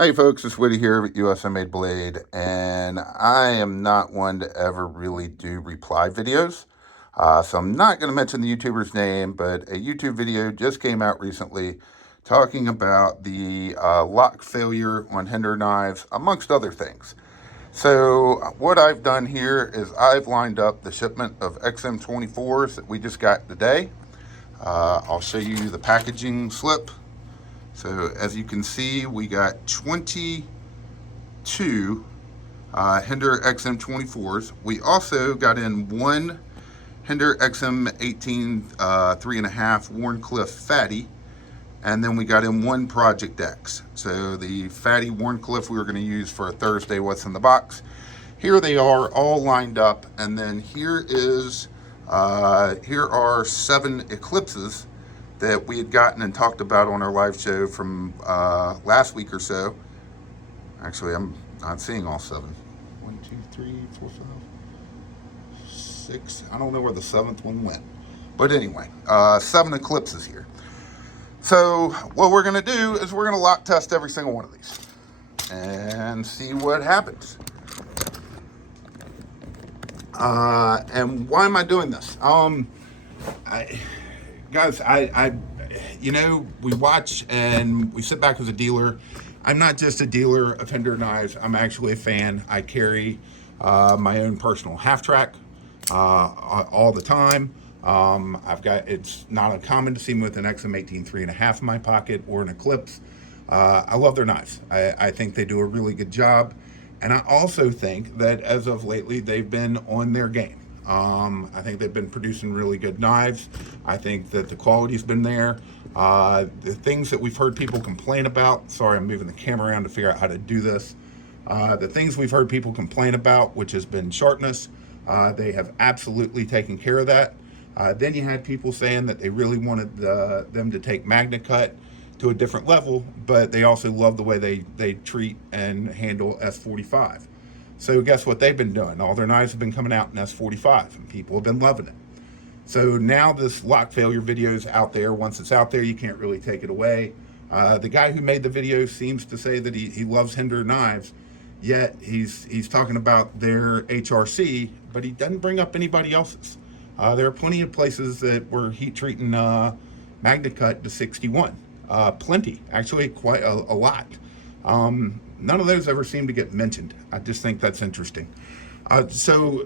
Hey folks, it's Woody here at USA Made Blade, and I am not one to ever really do reply videos. So I'm not going to mention the YouTuber's name, but a YouTube video just came out recently talking about the lock failure on Hinderer knives, amongst other things. So what I've done here is I've lined up the shipment of XM24s that we just got today. I'll show you the packaging slip. So as you can see, we got 22 Hinderer XM24s. We also got in one Hinderer XM18 3.5 Warncliffe Fatty, and then we got in one Project X. So the Fatty Warncliffe we were going to use for a Thursday What's in the Box. Here they are all lined up, and then here are 7 Eclipses that we had gotten and talked about on our live show from last week or so. Actually, I'm not seeing all 7. 1, 2, 3, 4, 5, 6. I don't know where the 7th one went. But anyway, 7 Eclipses here. So what we're going to do is we're going to lock test every single one of these and see what happens. And why am I doing this? Guys, we watch and we sit back as a dealer. I'm not just a dealer of Hinderer knives. I'm actually a fan. I carry my own personal half track all the time. It's not uncommon to see me with an XM18 3.5 in my pocket or an Eclipse. I love their knives. I think they do a really good job. And I also think that as of lately, they've been on their game. I think they've been producing really good knives. I think that the quality's been there. The things that we've heard people complain about, sorry, I'm moving the camera around to figure out how to do this. The things we've heard people complain about, which has been sharpness, they have absolutely taken care of that. Then you had people saying that they really wanted them to take MagnaCut to a different level, but they also love the way they treat and handle S45. So guess what they've been doing? All their knives have been coming out in S45, and people have been loving it. So now this lock failure video is out there. Once it's out there, you can't really take it away. The guy who made the video seems to say that he loves Hinderer knives, yet he's talking about their HRC, but he doesn't bring up anybody else's. There are plenty of places that were heat treating MagnaCut to 61. Plenty, actually quite a lot. None of those ever seem to get mentioned. I just think that's interesting. So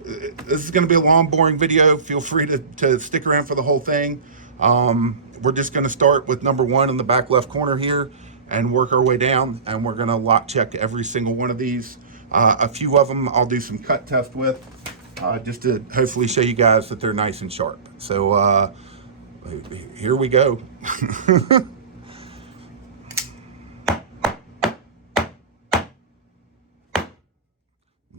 this is going to be a long, boring video. Feel free to stick around for the whole thing. We're just going to start with number 1 in the back left corner here and work our way down, and we're going to lock check every single one of these. A few of them I'll do some cut test with, just to hopefully show you guys that they're nice and sharp. So here we go.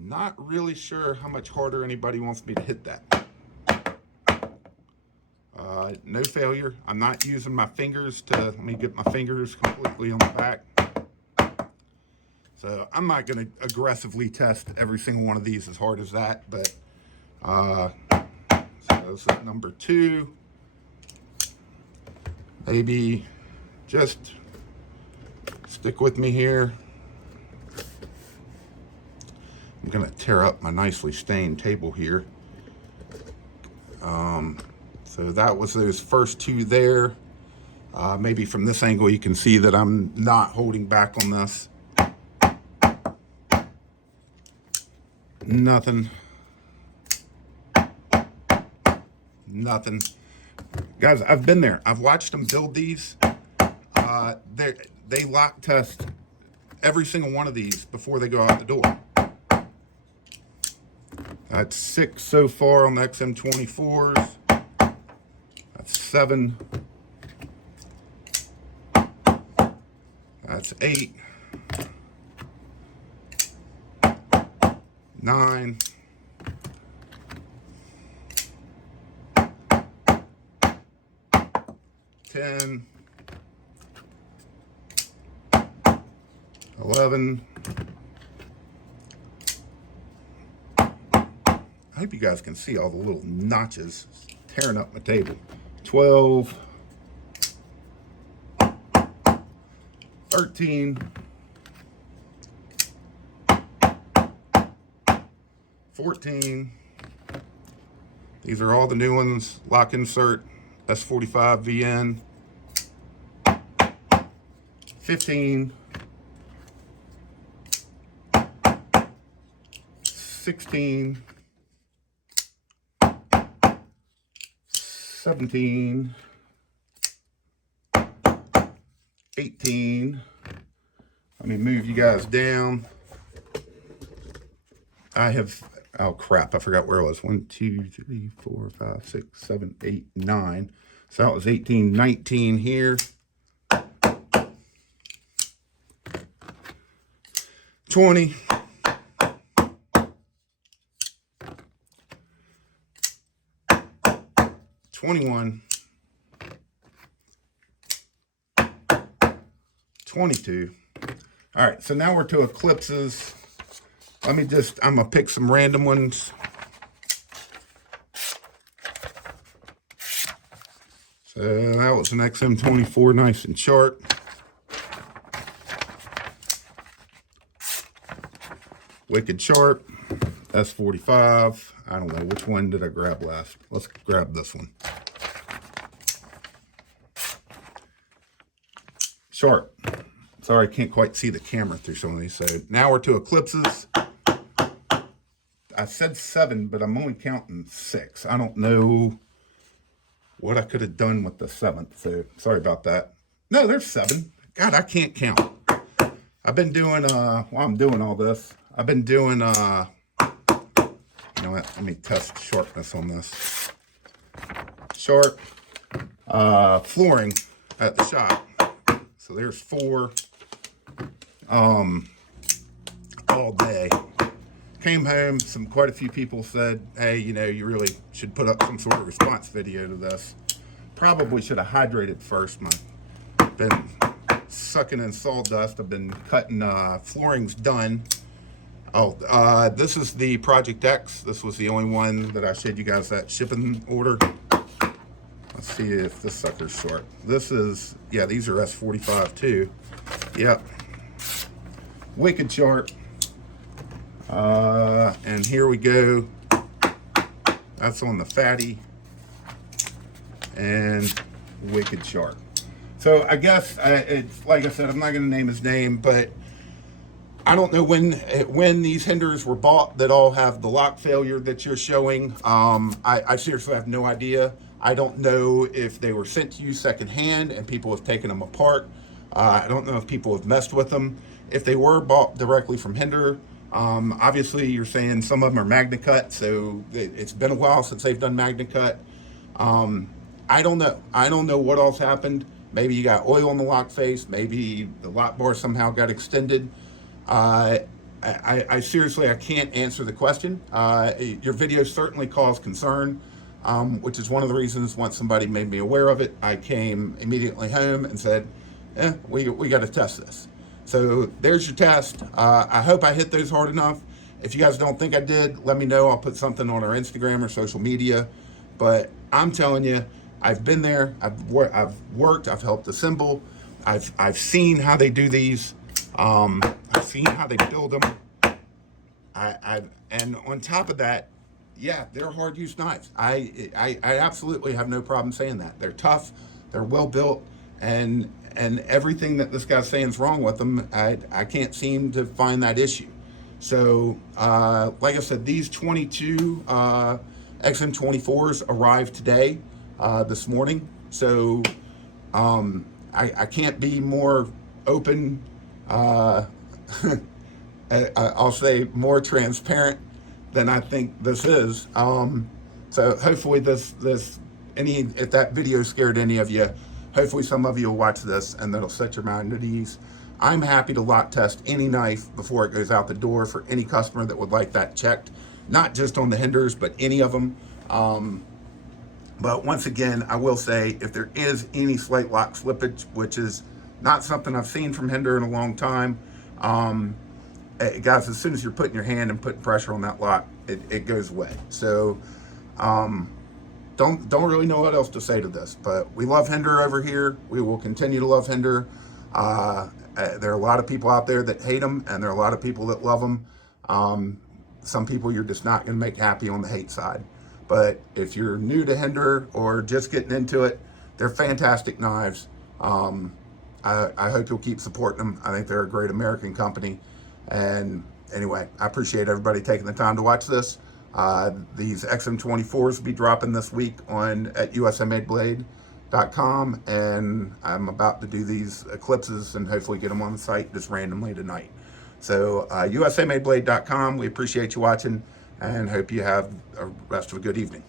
Not really sure how much harder anybody wants me to hit that. No failure. I'm not using my fingers let me get my fingers completely on the back. So I'm not going to aggressively test every single one of these as hard as that, but so that's number 2. Maybe just stick with me here. I'm going to tear up my nicely stained table here. So that was those first 2 there. Maybe from this angle you can see that I'm not holding back on this. Nothing. Nothing. Guys, I've been there. I've watched them build these. They lock test every single one of these before they go out the door. That's 6 so far on the XM24s. That's 7. That's 8. 9. 10. 11. I hope you guys can see all the little notches tearing up my table. 12, 13, 14. These are all the new ones. Lock insert, S45 VN. 15. 16. 17. 18. Let me move you guys down. I have, oh crap, I forgot where it was. 1, 2, 3, 4, 5, 6, 7, 8, 9. So that was 18, 19 here. 20. 21. 22. All right, so now we're to Eclipses. Let me just, I'm gonna pick some random ones. So that was an XM24, nice and sharp. Wicked sharp, S45. I don't know, which one did I grab last? Let's grab this one. Sharp. Sorry, I can't quite see the camera through some of these. So now we're to Eclipses. I said 7, but I'm only counting 6. I don't know what I could have done with the 7th. So sorry about that. No, there's 7. God, I can't count. I've been doing, while I'm doing all this, I've been doing, you know what, let me test sharpness on this. Sharp, flooring at the shop. So there's 4. All day. Came home, quite a few people said, hey, you know, you really should put up some sort of response video to this. Probably should have hydrated first. I've been sucking in sawdust. I've been cutting, flooring's done. Oh, this is the Project X. This was the only one that I showed you guys that shipping order. Let's see if this sucker's short. This is, yeah, these are S45 too. Yep. Wicked sharp. And here we go. That's on the fatty. And wicked sharp. So I guess, it's like I said, I'm not going to name his name, but I don't know when these Hinderers were bought that all have the lock failure that you're showing. I seriously have no idea. I don't know if they were sent to you secondhand and people have taken them apart. I don't know if people have messed with them. If they were bought directly from Hinderer, obviously you're saying some of them are Magna Cut, so it's been a while since they've done Magna Cut. I don't know. I don't know what else happened. Maybe you got oil on the lock face. Maybe the lock bar somehow got extended. I seriously, I can't answer the question. Your video certainly caused concern, which is one of the reasons once somebody made me aware of it, I came immediately home and said, we got to test this. So there's your test. I hope I hit those hard enough. If you guys don't think I did, let me know. I'll put something on our Instagram or social media. But I'm telling you, I've been there. I've worked. I've helped assemble. I've seen how they do these. I've seen how they build them. And on top of that, yeah, they're hard use knives. I absolutely have no problem saying that. They're tough. They're well built, and everything that this guy's saying is wrong with them, I can't seem to find that issue. So, like I said, these 22 XM24s arrived today, this morning. So, I can't be more open. I'll say more transparent than I think this is. So hopefully if that video scared any of you, hopefully some of you will watch this and that'll set your mind at ease. I'm happy to lock test any knife before it goes out the door for any customer that would like that checked, not just on the Hinderers, but any of them. But once again, I will say if there is any slight lock slippage, which is not something I've seen from Hinderer in a long time, guys, as soon as you're putting your hand and putting pressure on that lock, it goes away. So don't really know what else to say to this, but we love Hinderer over here. We will continue to love Hinderer. There are a lot of people out there that hate them, and there are a lot of people that love them. some people you're just not going to make happy on the hate side. But if you're new to Hinderer or just getting into it, they're fantastic knives. I hope you'll keep supporting them. I think they're a great American company. And anyway, I appreciate everybody taking the time to watch this. These XM24s will be dropping this week at usmadeblade.com, and I'm about to do these Eclipses and hopefully get them on the site just randomly tonight. So usmadeblade.com, we appreciate you watching and hope you have the rest of a good evening.